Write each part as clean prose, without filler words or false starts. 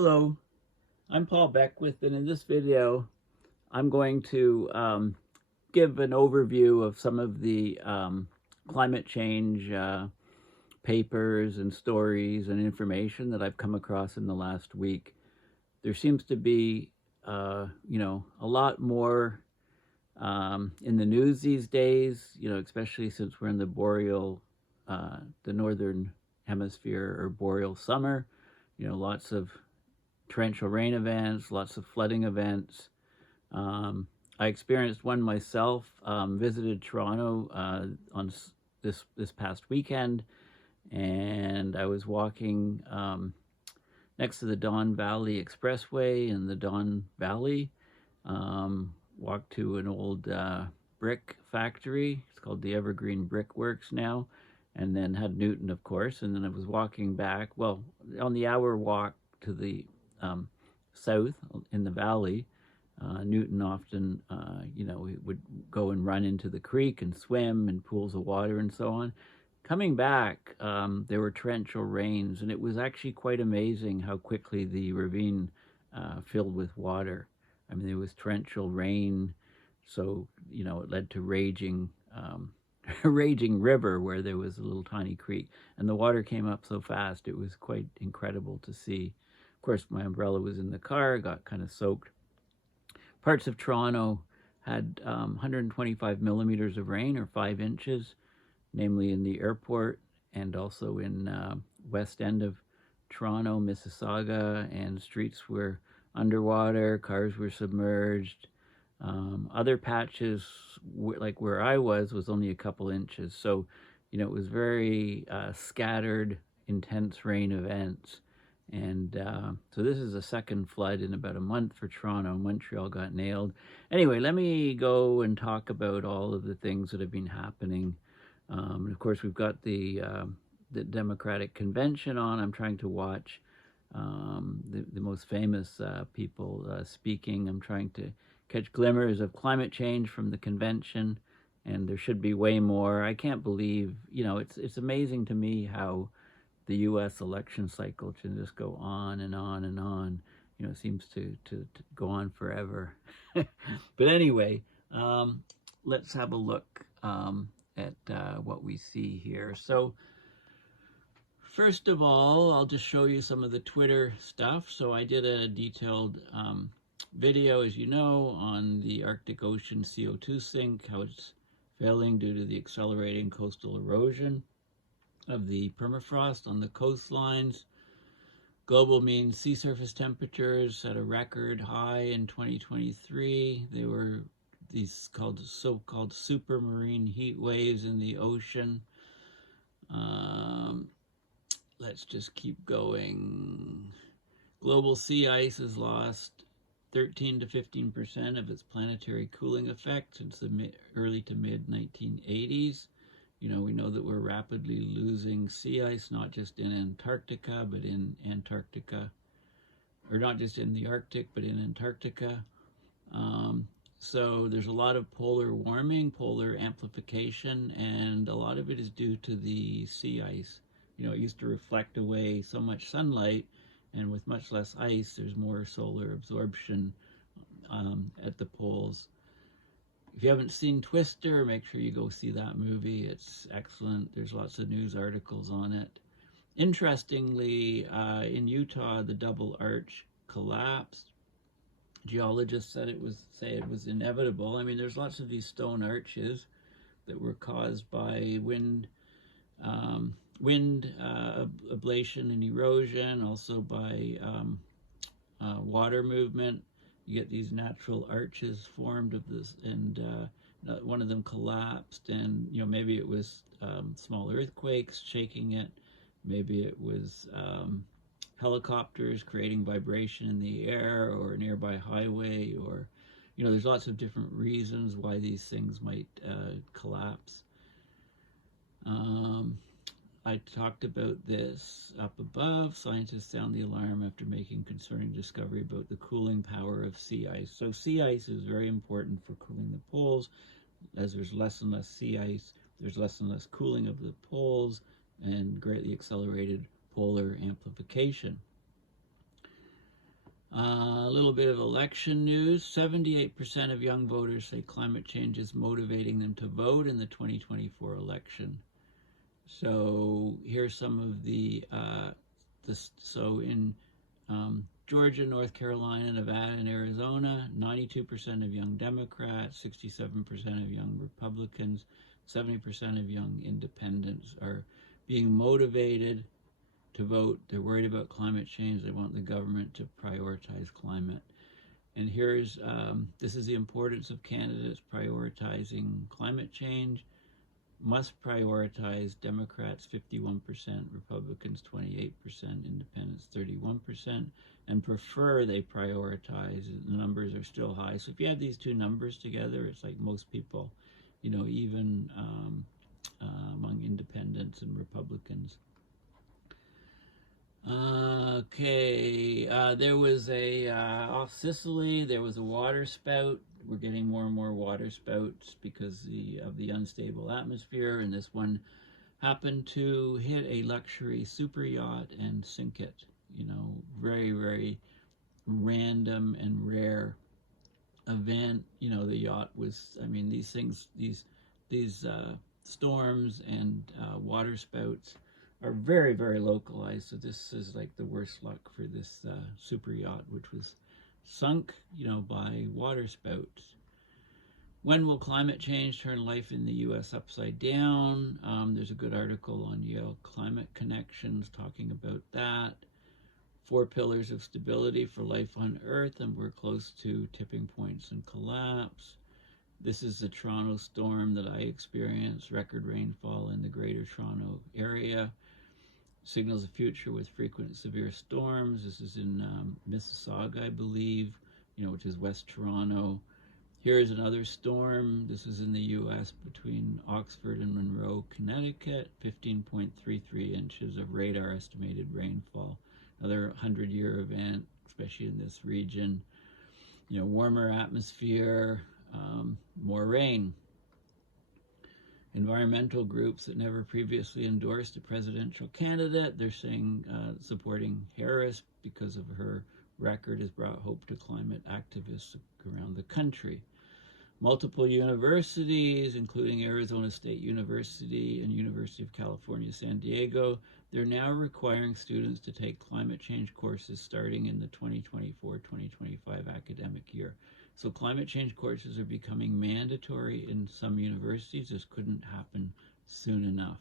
Hello, I'm Paul Beckwith, and in this video, I'm going to give an overview of some of the climate change papers and stories and information that I've come across in the last week. There seems to be, a lot more in the news these days, especially since we're in the northern hemisphere or boreal summer. Lots of torrential rain events, lots of flooding events. I experienced one myself. Visited Toronto on this past weekend, and I was walking next to the Don Valley Expressway in the Don Valley. Walked to an old brick factory. It's called the Evergreen Brick Works now, and then had Newton, of course. And then I was walking back. Well, on the hour walk to the south in the valley, Newton often, would go and run into the creek and swim in pools of water and so on. Coming back, there were torrential rains, and it was actually quite amazing how quickly the ravine filled with water. I mean, there was torrential rain, so, it led to raging raging river where there was a little tiny creek, and the water came up so fast it was quite incredible to see. Of course, my umbrella was in the car, got kind of soaked. Parts of Toronto had 125 millimeters of rain, or 5 inches, namely in the airport and also in west end of Toronto, Mississauga, and streets were underwater, cars were submerged. Other patches, like where I was only a couple inches. So, it was very scattered, intense rain events. And so this is the second flood in about a month for Toronto. Montreal got nailed. Anyway, let me go and talk about all of the things that have been happening. And of course, we've got the Democratic Convention on. I'm trying to watch the most famous people speaking. I'm trying to catch glimmers of climate change from the convention, and there should be way more. I can't believe, it's amazing to me how the U.S. election cycle can just go on and on and on. It seems to go on forever. But anyway, let's have a look at what we see here. So first of all, I'll just show you some of the Twitter stuff. So I did a detailed video, as you know, on the Arctic Ocean CO2 sink, how it's failing due to the accelerating coastal erosion of the permafrost on the coastlines. Global mean sea surface temperatures set a record high in 2023. They were these so-called supermarine heat waves in the ocean. Let's just keep going. Global sea ice has lost 13 to 15% of its planetary cooling effect since the early to mid 1980s. We know that we're rapidly losing sea ice, not just in Antarctica, but in Antarctica, or not just in the Arctic, but in Antarctica. So there's a lot of polar warming, polar amplification, and a lot of it is due to the sea ice. It used to reflect away so much sunlight, and with much less ice, there's more solar absorption at the poles. If you haven't seen Twister, make sure you go see that movie. It's excellent. There's lots of news articles on it. Interestingly, in Utah, the double arch collapsed. Geologists say it was inevitable. I mean, there's lots of these stone arches that were caused by wind ablation and erosion, also by water movement. You get these natural arches formed of this, and one of them collapsed, and maybe it was small earthquakes shaking it, maybe it was helicopters creating vibration in the air, or a nearby highway, or there's lots of different reasons why these things might collapse. I talked about this up above. Scientists sound the alarm after making concerning discovery about the cooling power of sea ice. So sea ice is very important for cooling the poles. As there's less and less sea ice, there's less and less cooling of the poles and greatly accelerated polar amplification. A little bit of election news. 78% of young voters say climate change is motivating them to vote in the 2024 election. So here's some of so in Georgia, North Carolina, Nevada, and Arizona, 92% of young Democrats, 67% of young Republicans, 70% of young independents are being motivated to vote. They're worried about climate change. They want the government to prioritize climate. And here's, this is the importance of candidates prioritizing climate change. Must prioritize Democrats 51%, Republicans 28%, Independents 31%, and prefer they prioritize. The numbers are still high. So if you add these two numbers together, it's like most people, you know, even among Independents and Republicans. Okay, there was off Sicily, there was a water spout. We're getting more and more water spouts because of the unstable atmosphere, and this one happened to hit a luxury super yacht and sink it. You know, very, very random and rare event. You know, the yacht was, I mean, these things, these storms and water spouts are very, very localized. So this is like the worst luck for this super yacht, which was sunk, you know, by water spouts. When will climate change turn life in the U.S. upside down? There's a good article on Yale Climate Connections talking about that. 4 pillars of stability for life on Earth, and we're close to tipping points and collapse. This is the Toronto storm that I experienced, record rainfall in the Greater Toronto area. Signals a future with frequent severe storms. This is in Mississauga, I believe, you know, which is West Toronto. Here's another storm. This is in the U.S. between Oxford and Monroe, Connecticut. 15.33 inches of radar estimated rainfall. Another 100-year event, especially in this region. You know, warmer atmosphere, more rain. Environmental groups that never previously endorsed a presidential candidate, they're saying supporting Harris because of her record has brought hope to climate activists around the country. Multiple universities, including Arizona State University and University of California, San Diego, they're now requiring students to take climate change courses starting in the 2024-2025 academic year. So climate change courses are becoming mandatory in some universities. This couldn't happen soon enough.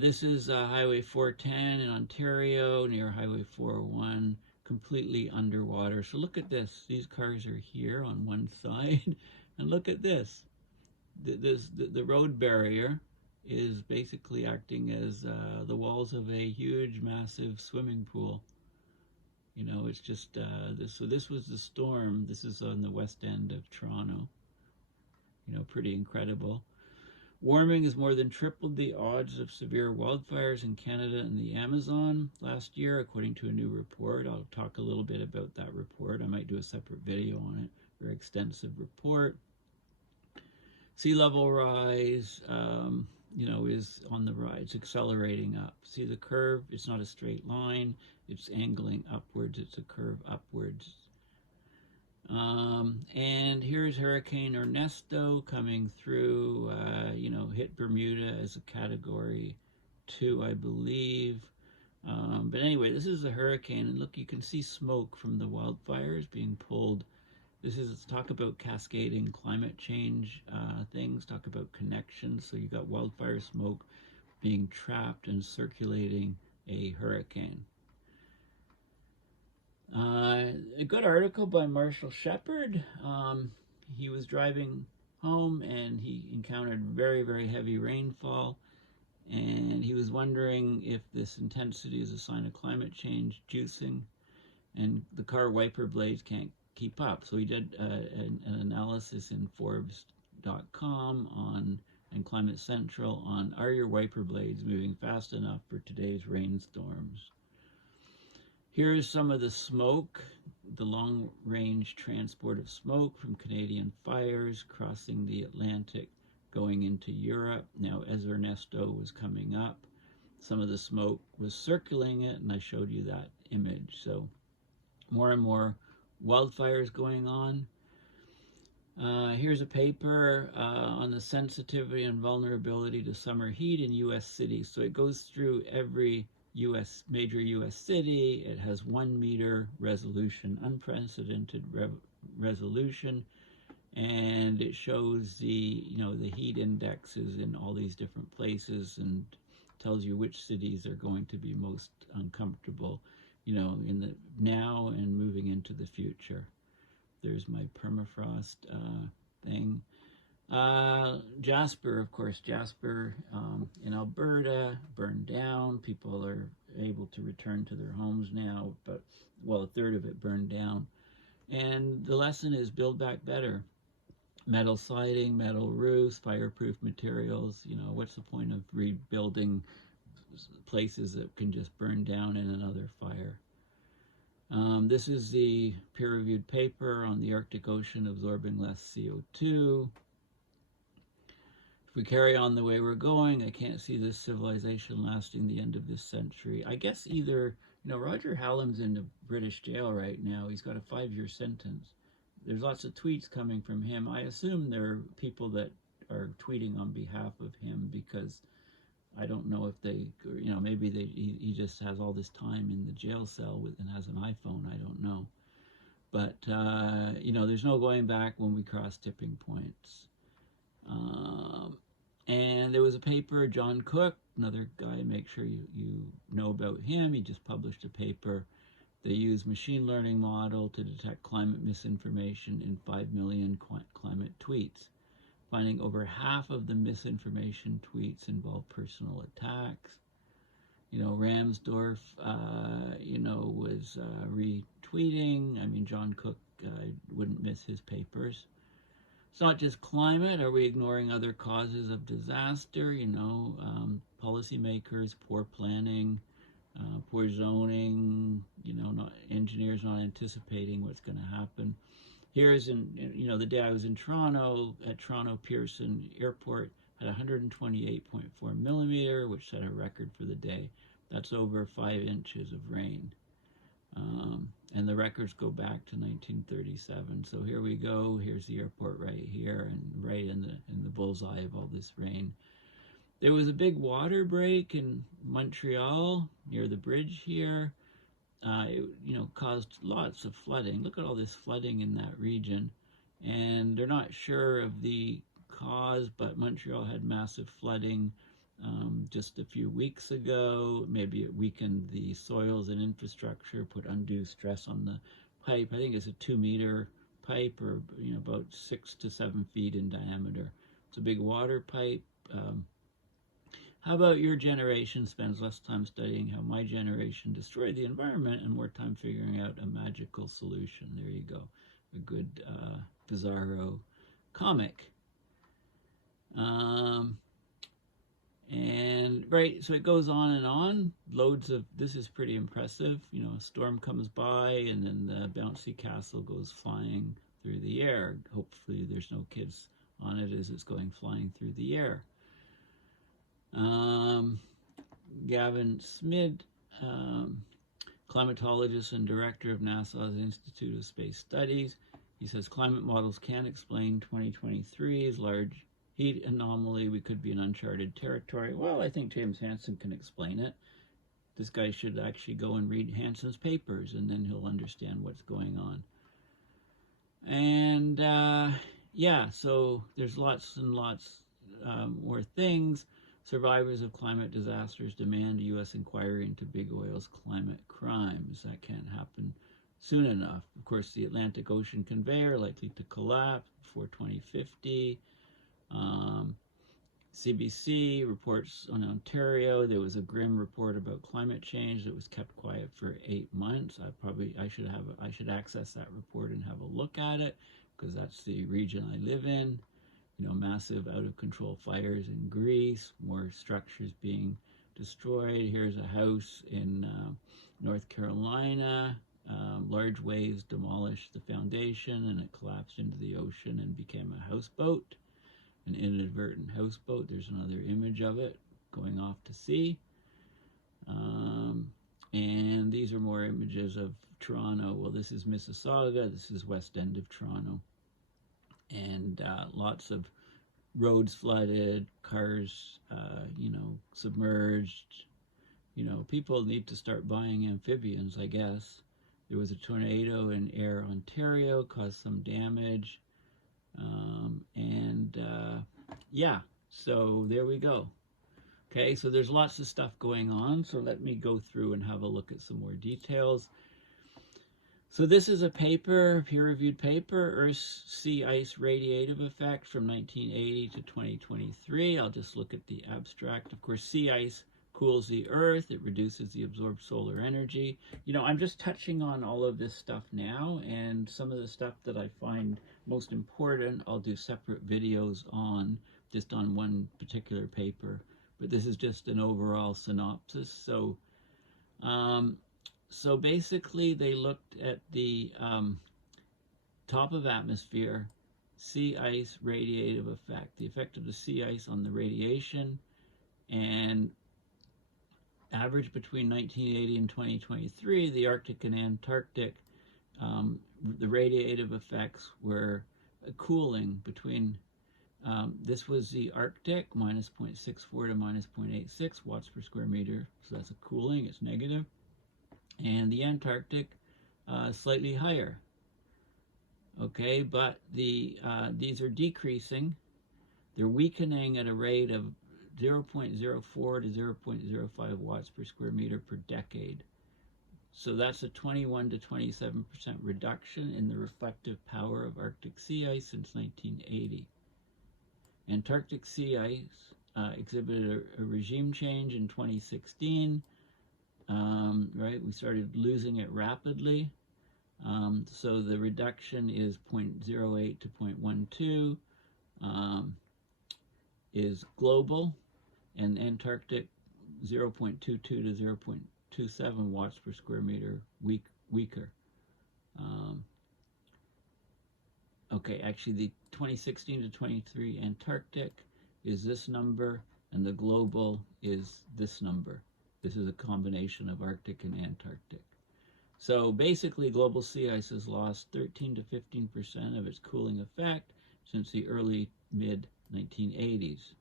This is Highway 410 in Ontario near Highway 401, completely underwater. So look at this. These cars are here on one side, and look at this. The road barrier is basically acting as the walls of a huge, massive swimming pool. You know, it's just this. So this was the storm. This is on the west end of Toronto. You know, pretty incredible. Warming has more than tripled the odds of severe wildfires in Canada and the Amazon last year, according to a new report. I'll talk a little bit about that report. I might do a separate video on it. Very extensive report. Sea level rise, you know, is on the rise. It's accelerating up. See the curve? It's not a straight line. It's angling upwards. It's a curve upwards. And here's Hurricane Ernesto coming through, you know, hit Bermuda as a Category 2, I believe. But anyway, this is a hurricane, and look, you can see smoke from the wildfires being pulled. This is, talk about cascading climate change things, talk about connections. So you got wildfire smoke being trapped and circulating a hurricane. A good article by Marshall Shepard. He was driving home and he encountered very, very heavy rainfall, and he was wondering if this intensity is a sign of climate change juicing, and the car wiper blades can't keep up. So he did an analysis in Forbes.com and Climate Central on, are your wiper blades moving fast enough for today's rainstorms? Here's some of the smoke, the long-range transport of smoke from Canadian fires crossing the Atlantic going into Europe. Now, as Ernesto was coming up, some of the smoke was circling it, and I showed you that image. So more and more wildfires going on. Here's a paper on the sensitivity and vulnerability to summer heat in U.S. cities. So it goes through every major U.S. city. It has 1 meter resolution, unprecedented resolution, and it shows the heat indexes in all these different places and tells you which cities are going to be most uncomfortable, in the now and moving into the future. There's my permafrost thing. Jasper, of course, Jasper in Alberta burned down. People are able to return to their homes now, but, well, a third of it burned down. And the lesson is build back better. Metal siding, metal roofs, fireproof materials. What's the point of rebuilding places that can just burn down in another fire? This is the peer-reviewed paper on the Arctic Ocean absorbing less CO2. If we carry on the way we're going, I can't see this civilization lasting the end of this century. I guess either, Roger Hallam's in the British jail right now. He's got a 5-year sentence. There's lots of tweets coming from him. I assume there are people that are tweeting on behalf of him, because I don't know if they, maybe he just has all this time in the jail cell and has an iPhone. I don't know. But, there's no going back when we cross tipping points. And there was a paper, John Cook, another guy, make sure you know about him. He just published a paper. They use machine learning model to detect climate misinformation in 5 million climate tweets, finding over half of the misinformation tweets involve personal attacks. Ramsdorf, was retweeting. I mean, John Cook wouldn't miss his papers. It's not just climate. Are we ignoring other causes of disaster? Policymakers, poor planning, poor zoning, engineers not anticipating what's going to happen. Here's the day I was in Toronto, at Toronto Pearson Airport, had 128.4 millimeter, which set a record for the day. That's over 5 inches of rain. And the records go back to 1937. So here we go. Here's the airport right here, and right in the bullseye of all this rain. There was a big water break in Montreal near the bridge here. It caused lots of flooding. Look at all this flooding in that region. And they're not sure of the cause, but Montreal had massive flooding just a few weeks ago. Maybe it weakened the soils and infrastructure, put undue stress on the pipe. I think it's a 2-meter pipe, or about 6 to 7 feet in diameter. It's a big water pipe. How about your generation spends less time studying how my generation destroyed the environment and more time figuring out a magical solution? There you go. A good Bizarro comic. And right, so it goes on and on. Loads of, this is pretty impressive. A storm comes by and then the bouncy castle goes flying through the air. Hopefully there's no kids on it as it's going flying through the air. Gavin Smid, climatologist and director of NASA's Institute of Space Studies. He says climate models can't explain 2023's large heat anomaly. We could be in uncharted territory. Well, I think James Hansen can explain it. This guy should actually go and read Hansen's papers, and then he'll understand what's going on. And yeah, so there's lots and lots more things. Survivors of climate disasters demand a U.S. inquiry into big oil's climate crimes. That can't happen soon enough. Of course, the Atlantic Ocean conveyor likely to collapse before 2050. CBC reports on Ontario. There was a grim report about climate change that was kept quiet for 8 months. I should access that report and have a look at it, because that's the region I live in. Massive out-of-control fires in Greece, more structures being destroyed. Here's a house in North Carolina. Large waves demolished the foundation and it collapsed into the ocean and became a houseboat, an inadvertent houseboat. There's another image of it going off to sea. And these are more images of Toronto. Well, this is Mississauga. This is West End of Toronto. And lots of roads flooded, cars, submerged. People need to start buying amphibians, I guess. There was a tornado in Ayr, Ontario, caused some damage. Yeah, so there we go. Okay, so there's lots of stuff going on, so let me go through and have a look at some more details. So this is a paper, peer-reviewed paper, Earth's sea ice radiative effect from 1980 to 2023. I'll just look at the abstract. Of course, sea ice cools the Earth. It reduces the absorbed solar energy. I'm just touching on all of this stuff now, and some of the stuff that I find most important, I'll do separate videos on, just on one particular paper. But this is just an overall synopsis. So basically they looked at the top of atmosphere, sea ice radiative effect, the effect of the sea ice on the radiation, and average between 1980 and 2023, the Arctic and Antarctic, the radiative effects were cooling between this was the Arctic, minus 0.64 to minus 0.86 watts per square meter. So that's a cooling, it's negative. And the Antarctic, slightly higher. Okay, but these are decreasing. They're weakening at a rate of 0.04 to 0.05 watts per square meter per decade. So that's a 21 to 27% reduction in the reflective power of Arctic sea ice since 1980. Antarctic sea ice exhibited a regime change in 2016. Right, we started losing it rapidly. So the reduction is 0.08 to 0.12 is global, and Antarctic 0.22 to 0.27 watts per square meter weaker. Okay, actually the 2016 to 23 Antarctic is this number, and the global is this number. This is a combination of Arctic and Antarctic. So basically global sea ice has lost 13 to 15% of its cooling effect since the early mid-1980s.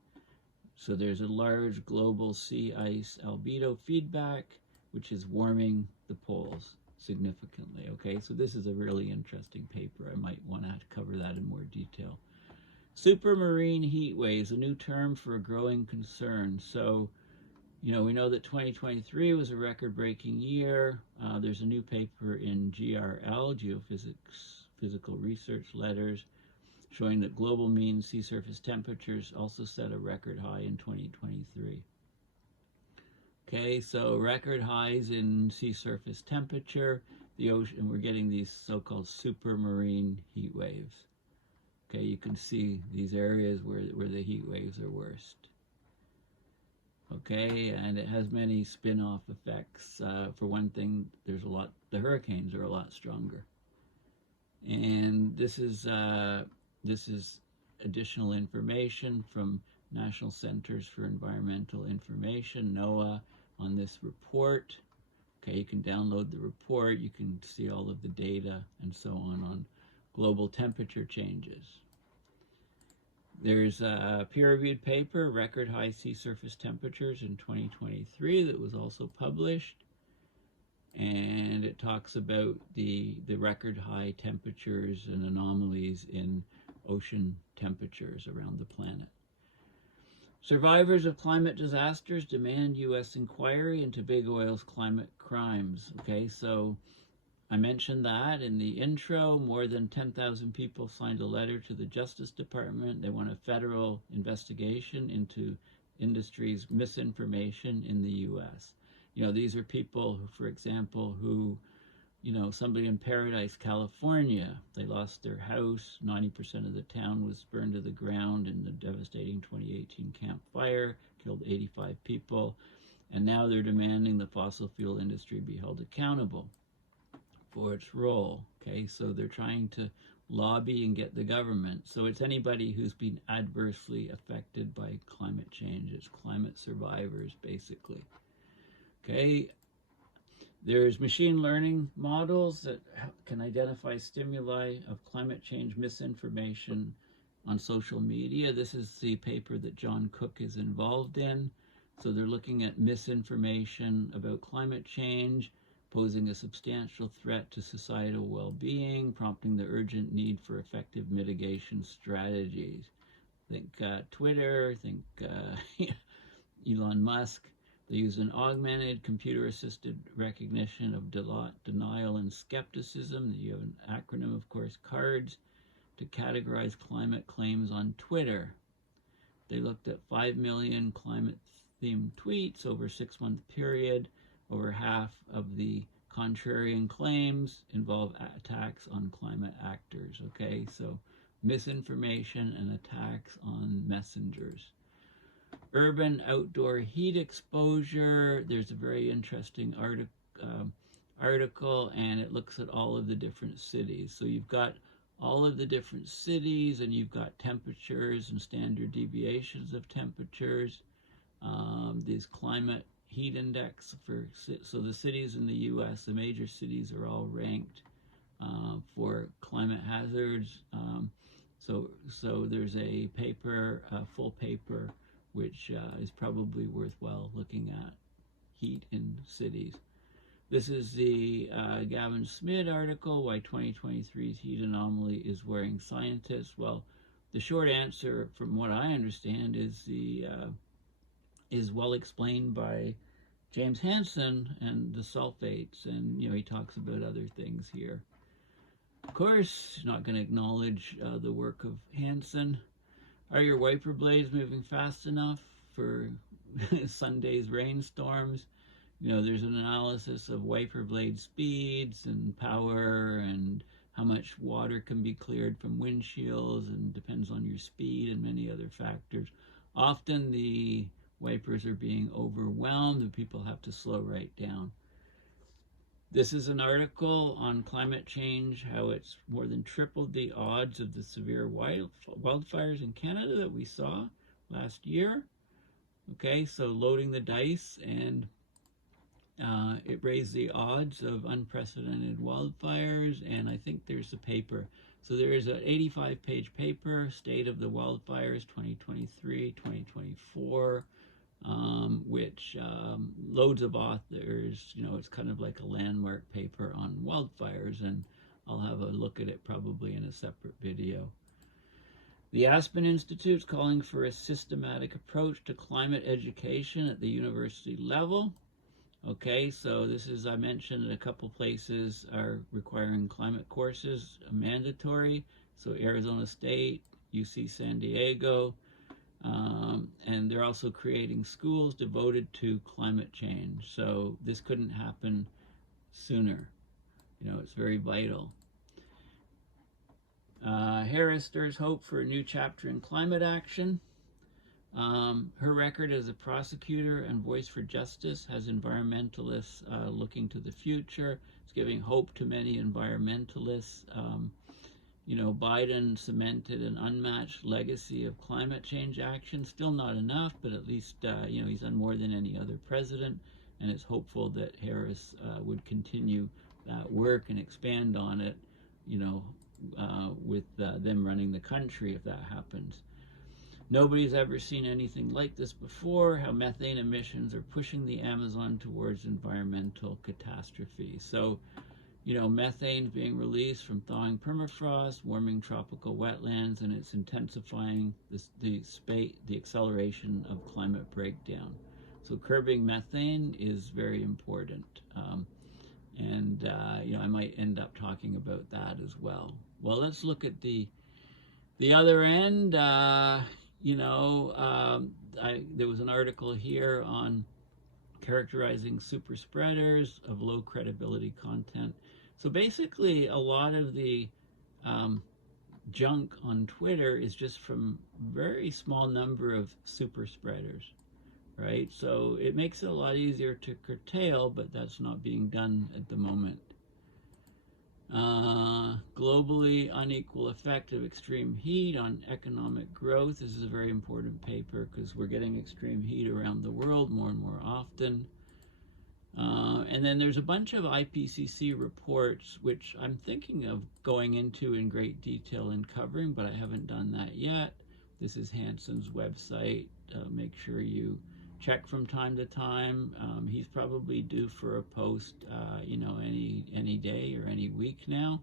So there's a large global sea ice albedo feedback, which is warming the poles significantly. Okay, so this is a really interesting paper. I might want to cover that in more detail. Supermarine heat waves, a new term for a growing concern. So, we know that 2023 was a record-breaking year. There's a new paper in GRL, Geophysics Physical Research Letters, showing that global mean sea surface temperatures also set a record high in 2023. Okay, so record highs in sea surface temperature, the ocean, we're getting these so-called supermarine heat waves. Okay, you can see these areas where the heat waves are worst. Okay, and it has many spin-off effects. For one thing, the hurricanes are a lot stronger. And this is additional information from National Centers for Environmental Information, NOAA, on this report. Okay, you can download the report, you can see all of the data and so on global temperature changes. There's a peer-reviewed paper, Record High Sea Surface Temperatures in 2023, that was also published. And it talks about the record high temperatures and anomalies in ocean temperatures around the planet. Survivors of climate disasters demand U.S. inquiry into big oil's climate crimes. Okay, so I mentioned that in the intro. More than 10,000 people signed a letter to the Justice Department. They want a federal investigation into industry's misinformation in the U.S. These are people who, for example, somebody in Paradise, California, they lost their house. 90% of the town was burned to the ground in the devastating 2018 Camp Fire, killed 85 people. And now they're demanding the fossil fuel industry be held accountable for its role. Okay, so they're trying to lobby and get the government. So it's anybody who's been adversely affected by climate change. It's climate survivors, basically. Okay, There's machine learning models that can identify stimuli of climate change misinformation on social media. This is the paper that John Cook is involved in. So they're looking at misinformation about climate change, posing a substantial threat to societal well-being, prompting the urgent need for effective mitigation strategies. Think Twitter, think Elon Musk. They use an augmented computer-assisted recognition of denial and skepticism. You have an acronym, of course, CARDS, to categorize climate claims on Twitter. They looked at 5 million climate-themed tweets over a 6-month period. Over half of the contrarian claims involve attacks on climate actors. Okay, so misinformation and attacks on messengers. Urban outdoor heat exposure. There's a very interesting article, and it looks at all of the different cities. So you've got all of the different cities, and you've got temperatures and standard deviations of temperatures. These climate heat index so the cities in the U.S., the major cities are all ranked for climate hazards. So there's a paper, a full paper, which is probably worthwhile looking at heat in cities. This is the Gavin Smith article, Why 2023's Heat Anomaly is Worrying Scientists. Well, the short answer, from what I understand, is well explained by James Hansen and the sulfates, and he talks about other things here. Of course, not going to acknowledge the work of Hansen. Are your wiper blades moving fast enough for Sunday's rainstorms? There's an analysis of wiper blade speeds and power and how much water can be cleared from windshields, and depends on your speed and many other factors. Often the wipers are being overwhelmed and people have to slow right down. This is an article on climate change, how it's more than tripled the odds of the severe wildfires in Canada that we saw last year. Okay, so loading the dice, and it raised the odds of unprecedented wildfires, and I think there's a paper. So there is an 85-page paper, State of the Wildfires 2023-2024, which loads of authors, it's kind of like a landmark paper on wildfires, and I'll have a look at it probably in a separate video. The Aspen Institute's calling for a systematic approach to climate education at the university level. Okay, so this is, I mentioned, a couple places are requiring climate courses mandatory. So Arizona State, UC San Diego, and they're also creating schools devoted to climate change. So this couldn't happen sooner. It's very vital. Harris stirs hope for a new chapter in climate action. Her record as a prosecutor and voice for justice has environmentalists looking to the future. It's giving hope to many environmentalists. Biden cemented an unmatched legacy of climate change action. Still not enough, but at least, he's done more than any other president, and it's hopeful that Harris would continue that work and expand on it, with them running the country if that happens. Nobody's ever seen anything like this before, how methane emissions are pushing the Amazon towards environmental catastrophe. So, methane's being released from thawing permafrost, warming tropical wetlands, and it's intensifying the acceleration of climate breakdown. So curbing methane is very important. I might end up talking about that as well. Well, let's look at the other end. There was an article here on characterizing super spreaders of low credibility content. So basically, a lot of the junk on Twitter is just from very small number of super spreaders, right? So it makes it a lot easier to curtail, but that's not being done at the moment. Globally unequal effect of extreme heat on economic growth. This is a very important paper because we're getting extreme heat around the world more and more often. And then there's a bunch of IPCC reports, which I'm thinking of going into in great detail and covering, but I haven't done that yet. This is Hanson's website. Make sure you check from time to time. He's probably due for a post, any day or any week now.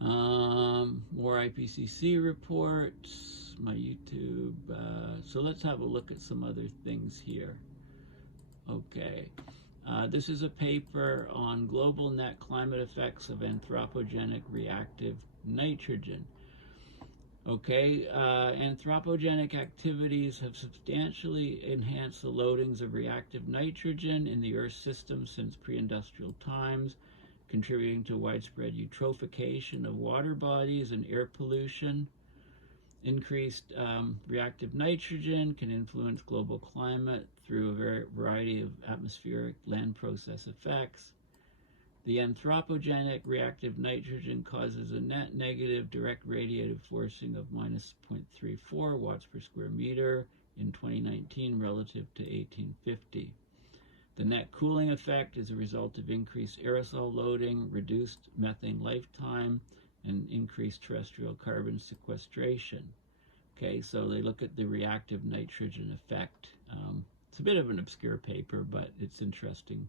More IPCC reports, my YouTube. So let's have a look at some other things here. Okay. This is a paper on global net climate effects of anthropogenic reactive nitrogen. Okay, anthropogenic activities have substantially enhanced the loadings of reactive nitrogen in the Earth's system since pre-industrial times, contributing to widespread eutrophication of water bodies and air pollution. Increased reactive nitrogen can influence global climate through a variety of atmospheric land process effects. The anthropogenic reactive nitrogen causes a net negative direct radiative forcing of minus 0.34 watts per square meter in 2019 relative to 1850. The net cooling effect is a result of increased aerosol loading, reduced methane lifetime, and increased terrestrial carbon sequestration. Okay, so they look at the reactive nitrogen effect. It's a bit of an obscure paper, but it's interesting.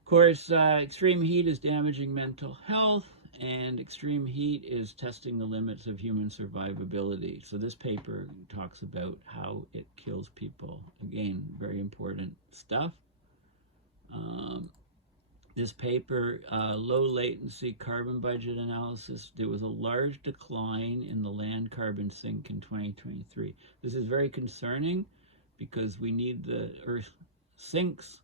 Of course, extreme heat is damaging mental health, and extreme heat is testing the limits of human survivability. So this paper talks about how it kills people. Again, very important stuff. This paper, low latency carbon budget analysis, there was a large decline in the land carbon sink in 2023. This is very concerning because we need the Earth sinks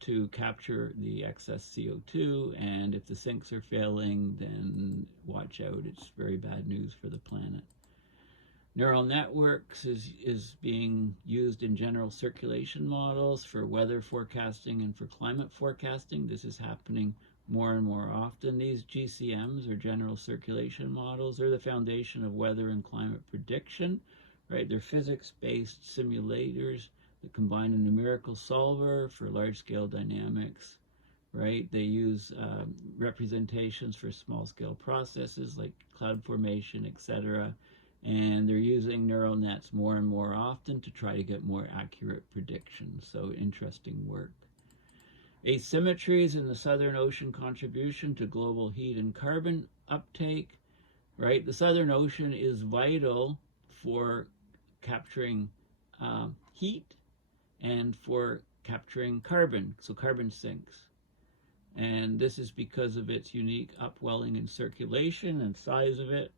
to capture the excess CO2, and if the sinks are failing, then watch out, it's very bad news for the planet. Neural networks is being used in general circulation models for weather forecasting and for climate forecasting. This is happening more and more often. These GCMs, or general circulation models, are the foundation of weather and climate prediction, right? They're physics-based simulators that combine a numerical solver for large-scale dynamics, right? They use representations for small-scale processes like cloud formation, etc., and they're using neural nets more and more often to try to get more accurate predictions. So interesting work. Asymmetries in the Southern Ocean contribution to global heat and carbon uptake, right? The Southern Ocean is vital for capturing heat and for capturing carbon, so carbon sinks. And this is because of its unique upwelling and circulation and size of it.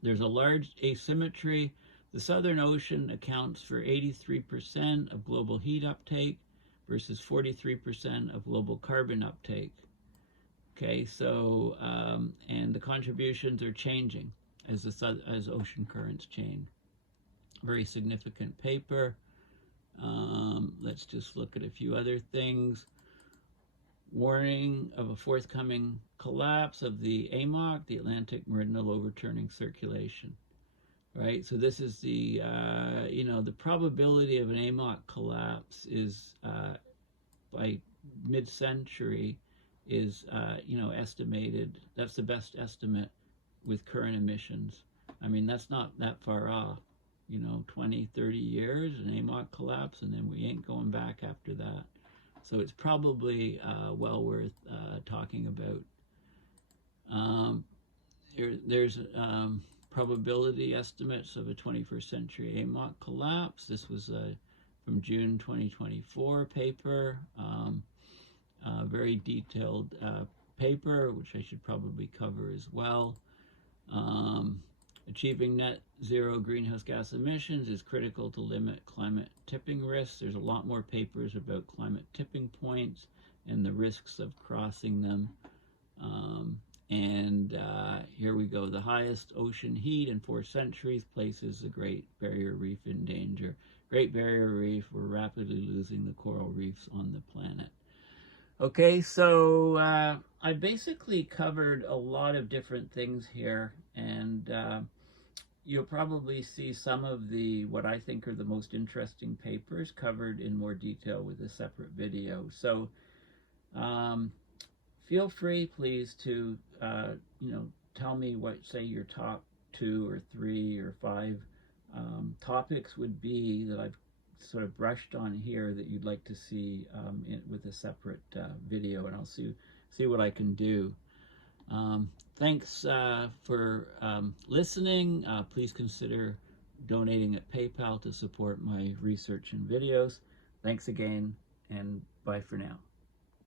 There's a large asymmetry. The Southern Ocean accounts for 83% of global heat uptake versus 43% of global carbon uptake. Okay, so, and the contributions are changing as ocean currents change. Very significant paper. Let's just look at a few other things. Warning of a forthcoming collapse of the AMOC, the Atlantic Meridional Overturning Circulation, right? So this is the, the probability of an AMOC collapse is, by mid-century, is, estimated. That's the best estimate with current emissions. I mean, that's not that far off, 20, 30 years, an AMOC collapse, and then we ain't going back after that. So it's probably well worth talking about. There's probability estimates of a 21st century AMOC collapse. This was from June 2024 paper, very detailed paper, which I should probably cover as well. Achieving net zero greenhouse gas emissions is critical to limit climate tipping risks. There's a lot more papers about climate tipping points and the risks of crossing them. Here we go. The highest ocean heat in 4 centuries places the Great Barrier Reef in danger. Great Barrier Reef, we're rapidly losing the coral reefs on the planet. Okay, so I basically covered a lot of different things here, and you'll probably see some of the what I think are the most interesting papers covered in more detail with a separate video. So feel free, please, to tell me what, say, your top 2 or 3 or 5 topics would be that I've sort of brushed on here that you'd like to see with a separate video, and I'll see what I can do. Thanks for listening. Please consider donating at PayPal to support my research and videos. Thanks again, and bye for now.